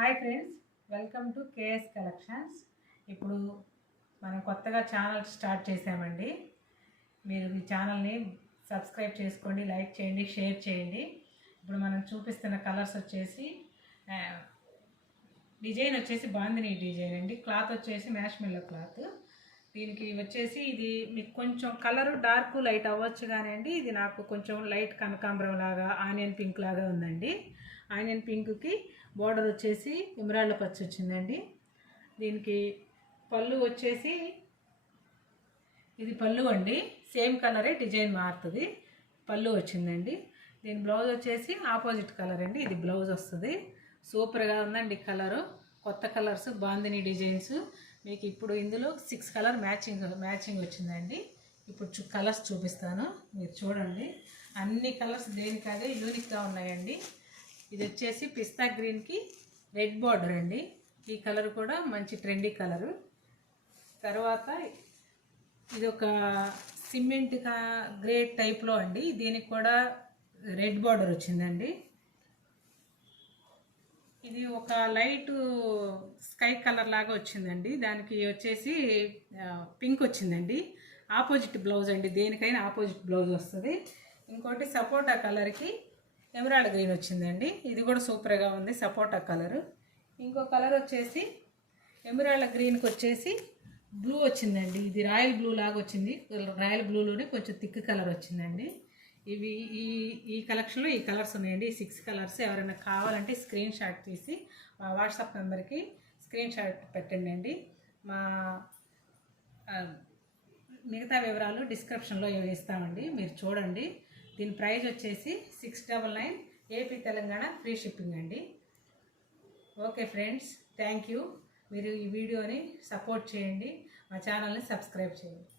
Hi friends, welcome to KS collections. ఇప్పుడు మనం కొత్తగా ఛానల్ స్టార్ట్ చేసామండి. మీరు ఈ ఛానల్ని సబ్స్క్రైబ్ చేసుకోండి, లైక్ చేయండి, షేర్ చేయండి. ఇప్పుడు మనం చూపిస్తున్న కలర్స్ వచ్చేసి డిజైన్ వచ్చేసి బాందిని డిజైన్ అండి. క్లాత్ వచ్చేసి మ్యాష్మెల్లో క్లాత్. దీనికి వచ్చేసి ఇది మీకు కొంచెం కలరు డార్క్ లైట్ అవ్వచ్చు కానీ అండి, ఇది నాకు కొంచెం లైట్ కనకాంబరం లాగా ఆనియన్ పింక్ లాగా ఉందండి. ఆనియన్ పింక్కి బోర్డర్ వచ్చేసి ఎమరాల్డ్ పచ్చ వచ్చిందండి. దీనికి పళ్ళు వచ్చేసి ఇది పళ్ళు అండి, సేమ్ కలరే డిజైన్ మారుతుంది. పళ్ళు వచ్చిందండి. దీని బ్లౌజ్ వచ్చేసి ఆపోజిట్ కలర్ అండి. ఇది బ్లౌజ్ వస్తుంది. సూపర్గా ఉందండి కలరు. కొత్త కలర్స్ బాందిని డిజైన్స్. మీకు ఇప్పుడు ఇందులో 6 కలర్ మ్యాచింగ్ వచ్చిందండి. ఇప్పుడు కలర్స్ చూపిస్తాను, మీరు చూడండి. అన్ని కలర్స్ దేనికదే యూనిక్గా ఉన్నాయండి. ఇది వచ్చేసి పిస్తా గ్రీన్కి రెడ్ బార్డర్ అండి. ఈ కలర్ కూడా మంచి ట్రెండీ కలరు. తర్వాత ఇది ఒక సిమెంట్ గ్రే టైప్లో అండి. దీనికి కూడా రెడ్ బార్డర్ వచ్చిందండి. ఇది ఒక లైట్ స్కై కలర్ లాగా వచ్చిందండి. దానికి వచ్చేసి పింక్ వచ్చిందండి. ఆపోజిట్ బ్లౌజ్ అండి, దేనికైనా ఆపోజిట్ బ్లౌజ్ వస్తుంది. ఇంకోటి సపోటా కలర్కి ఎమరాల్డ్ గ్రీన్ వచ్చిందండి. ఇది కూడా సూపర్గా ఉంది, సపోటా కలరు. ఇంకో కలర్ వచ్చేసి ఎమరాల్డ్ గ్రీన్కి వచ్చేసి బ్లూ వచ్చిందండి. ఇది రాయల్ బ్లూ లాగా వచ్చింది. రాయల్ బ్లూలోనే కొంచెం థిక్ కలర్ వచ్చిందండి. ఇవి ఈ కలెక్షన్లో ఈ కలర్స్ ఉన్నాయండి. 6 కలర్స్. ఎవరైనా కావాలంటే స్క్రీన్ షాట్ తీసి మా వాట్సాప్ నెంబర్కి స్క్రీన్ షాట్ పెట్టండి అండి. మా మిగతా వివరాలు డిస్క్రిప్షన్లో ఇస్తామండి, మీరు చూడండి. దీని ప్రైస్ వచ్చేసి 699, ఏపీ తెలంగాణ ఫ్రీ షిప్పింగ్ అండి. Okay friends, thank you. మీరు ఈ వీడియోని సపోర్ట్ చేయండి, మా ఛానల్ని సబ్స్క్రైబ్ చేయండి.